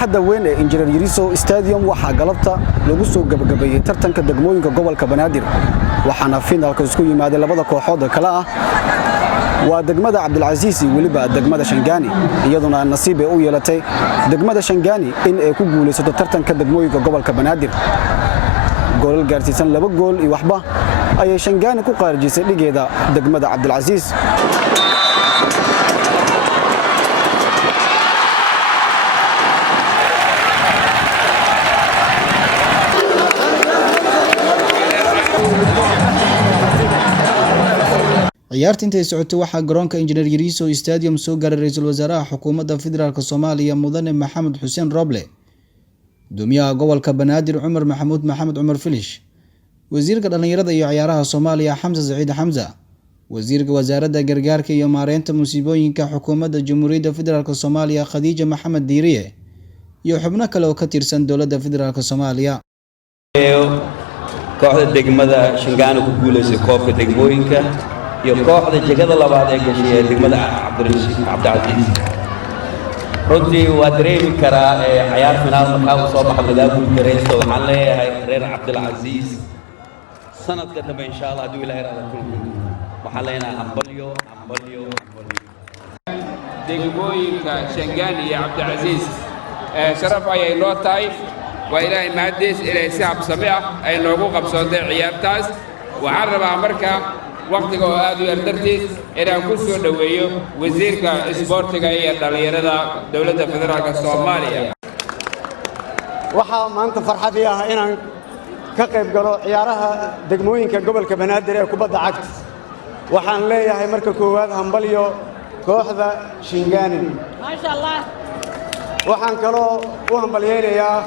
barxadda weyn ee Engineer Yariso Stadium waxaa galabta lagu soo gabagabeeyay tartanka degmooyinka gobolka Banaadir waxaana finaalka isku yimaaday labada kooxood kala ah waa degmada Cabdilcaziz waliba degmada Shangaani iyaduna nasiib ay u yeelatay degmada Shangaani in ay ku guuleysato tartanka degmooyinka gobolka Banaadir gool gaarsiisan 2 gool iyo waxba ayay Shangaani ku qaarjisay dhigeeda degmada Cabdilcaziz ciyaarta intay socotay waxaa garoonka Engineer Yariso Stadium soo gaaray ra'iisul wasaaraha xukuumadda federaalka Soomaaliya Mudane Maxamed Xuseen Roble gudoomiyaha gobolka Banaadir Cumar Maxamuud Maxamed Cumar Filish wasiirka dhalinyarada iyo ciyaaraha Soomaaliya Xamza Saciid Xamza wasiirka wasaaradda gargaarka iyo maareynta musiibooyinka xukuumadda Jamhuuriyadda Federaalka Soomaaliya Khadiija Maxamed Diiriye iyo xubno kale oo ka tirsan dowladda federaalka Soomaaliya kooxda degmada Shangaani ku guuleysay koobka degmooyinka iyo kooxda jagada labaad ee gashay degmada Cabdilcaziz runtii waa dareemi karaa ciyaar finaal markaa soo baxay madaabu dareysto waxaan leeyahay reer Cabdilcaziz sanadka dambe insha Allah hadii Ilaahay raada kulmi waxaan leenahay hambalyo degmooyinka Shangaani iyo Cabdilcaziz sharaf ayay noo tahay waa Ilaahay mahadiis ilaahay si habsami ah ay noogu qabsooday ciyaartaas waxaan rabaa markaa waqtiga oo aad u yar dartiis inaan ku soo dhaweeyo wasiirka isboortiga iyo dhalinyarada dowladda federaalka Soomaaliya waxaa maanta farxadii ah inaan ka qayb galo ciyaaraha degmooyinka gobolka Banaadir ee kubadda cagta waxaan leeyahay marka koowaad hambalyo kooxda Shangaani maasha Allah waxaan kaloo u hambalyeeyaa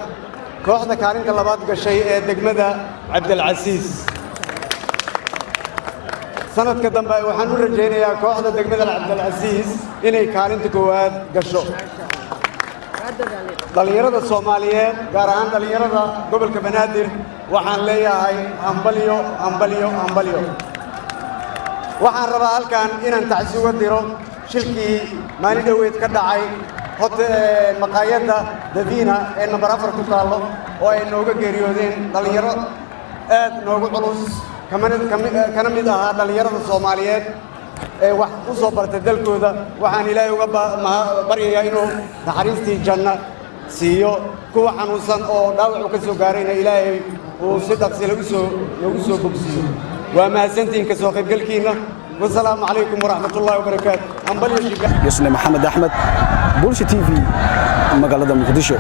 kooxda kaalinta labaad gashay ee degmada Cabdilcaziz sanadka dambe waxaan u rajaynayaa kooxda degmada Cabdilcaziz inay kaalinta koowaad gasho dhalinyarada Soomaaliyeed gaar ahaan dhalinyarada gobolka Banaadir waxaan leeyahay hambalyo waxaan rabaa halkan inaan tacsi uga diro shilkii maalin dhaweed ka dhacay maqaayadda Davina ee number 4 ku taalo oo ay nooga geeriyoodeen dhalinyaro aad noogu culus kana mid ahaa dhalinyarada Soomaaliyeed ee wax u soo bartay dalkooda waxaan Ilaahay uga baryayaa inuu naxariistii janno siiyo kuwa xanuunsan oo dhaawac ka soo gaarayna Ilaahay uu si dhaqso lagu soo bogsiyo waa mahadsantiin ka soo qaybgalkiina والسلام عليكم ورحمة الله وبركاته يسلم محمد أحمد بولشي تي في مقالة مقدشو